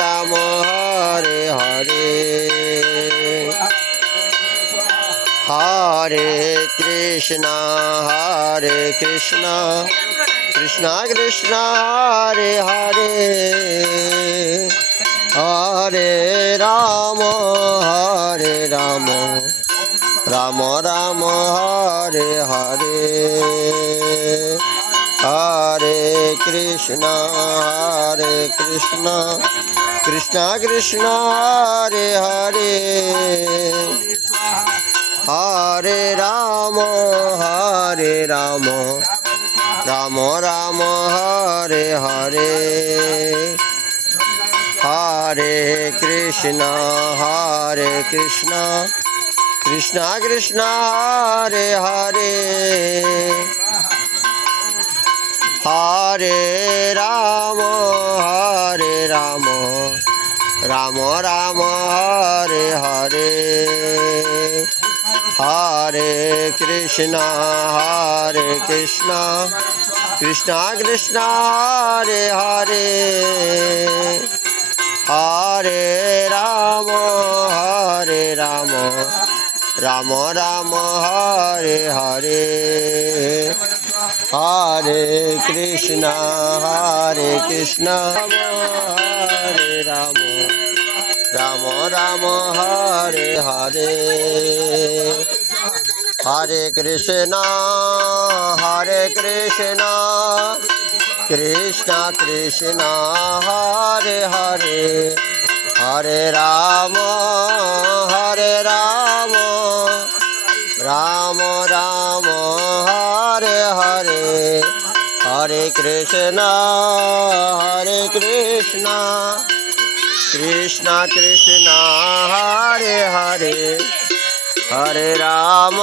Ram Hare Hare Hare Krishna Krishna Krishna Hare Hare Hare Ram Ram Ram Hare Hare Hare Krishna Krishna Krishna Hare Hare Hare Ram Ram Ram Hare Hare Hare Krishna Krishna Krishna Hare Hare Hare Ram Ram Ram Hare Hare Hare Krishna Krishna Krishna Hare Hare Hare Ram Ram Ram Hare Hare Hare Krishna Hare Ram Ram Ram Hare Hare Hare Krishna Krishna Krishna Hare Hare Hare Ram Ram Ram Hare Hare Hare Krishna Krishna Krishna Hare Hare Hare Ram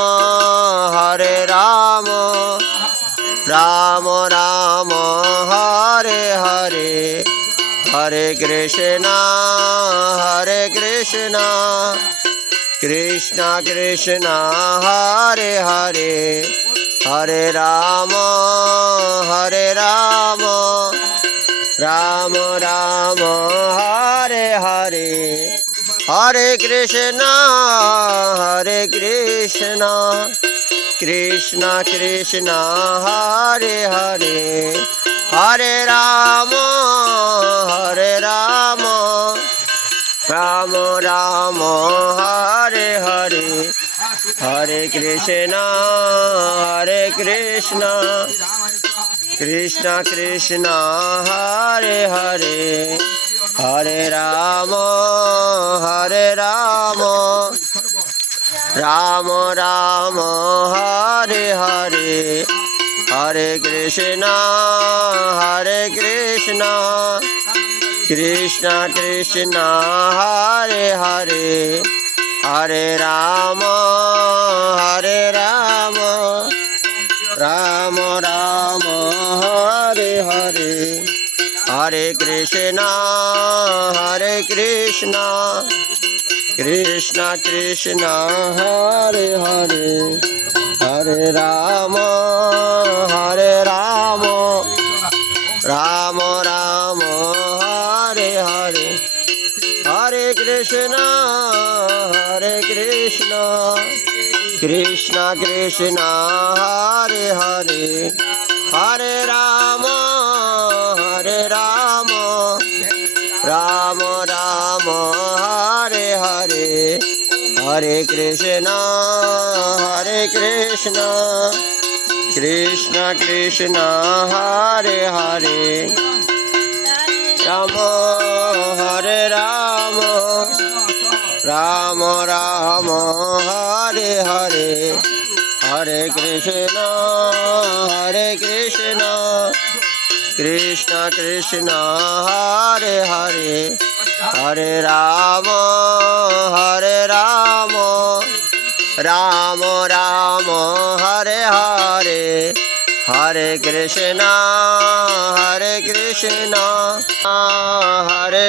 Ram Ram Hare Hare Hare Krishna Krishna Krishna Hare Hare Hare Ram Ram Ram Hare Hare Hare Krishna Krishna Krishna Hare Hare Hare Ram Ram Ram Hare Hare Hare Krishna Krishna Krishna Hare Hare Hare Ram Ram Ram Hare Hare Hare Krishna Krishna Krishna Hare Hare Hare Ram Ram Ram Hare Hare Hare Krishna Krishna Krishna Hare Hare Hare Ram Ram Ram Hare Hare Hare Krishna Krishna Krishna Hare Hare Hare Ram Ram Ram Hare Hare Hare Krishna Krishna Krishna Hare Hare Ram Ram Ram Hare Hare Hare Krishna Krishna Krishna Hare Hare Hare Ram Ram Ram Hare Hare Hare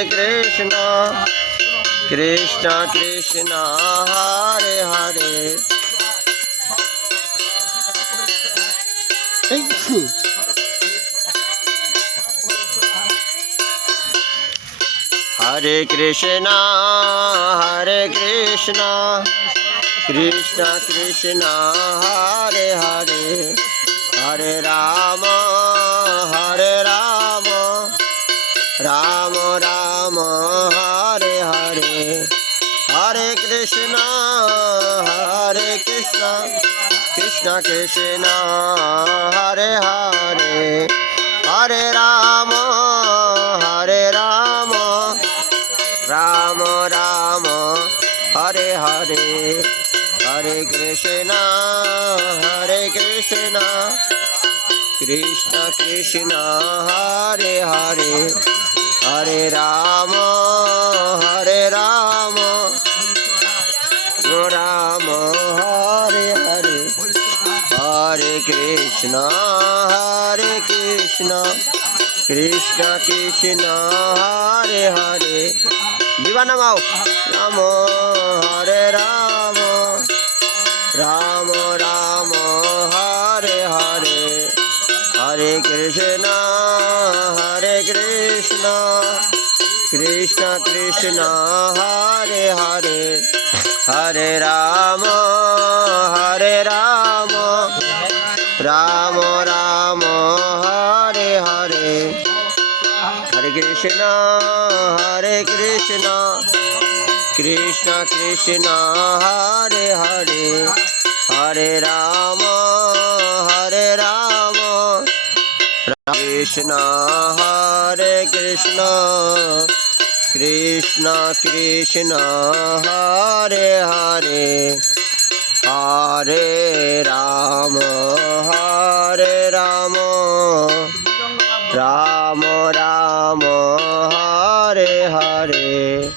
Krishna Krishna Krishna Hare Hare Hare Krishna, Hare Krishna, Krishna Krishna, Hare Hare, Hare Rama, Hare Rama, Rama Rama, Hare Hare, Hare Krishna, Hare Krishna, Krishna Krishna, Hare Hare, Hare Rama, Hare Rama, Rama Rama, Hare Hare, Hare Krishna, Hare Krishna, Krishna Krishna, Hare Hare, Hare Rama, Hare Rama, Rama Hare Hare, Hare Krishna, Hare Krishna, Krishna Krishna, Hare Hare, Diva Namao, Rama Hare Rama, Rama Rama, Hare Hare, Hare Krishna, Hare Krishna, Krishna Krishna, Hare Hare, Hare Rama, Hare Rama, Rama Rama, Hare Hare, Hare Krishna, Hare Krishna, Krishna Krishna, Hare Hare, Hare Rama, Hare Rama, Krishna, Hare Krishna, Krishna Krishna, Hare Hare, Hare Rama, Hare Rama, Rama Rama, Hare Hare.